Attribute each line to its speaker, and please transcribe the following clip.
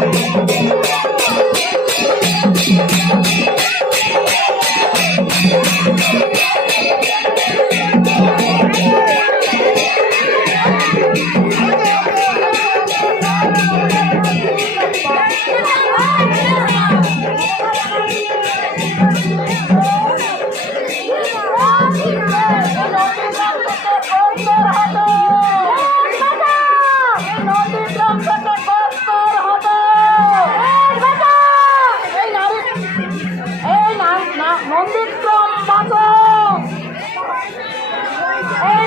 Speaker 1: Thank you. Nandigram বাঁচাও এই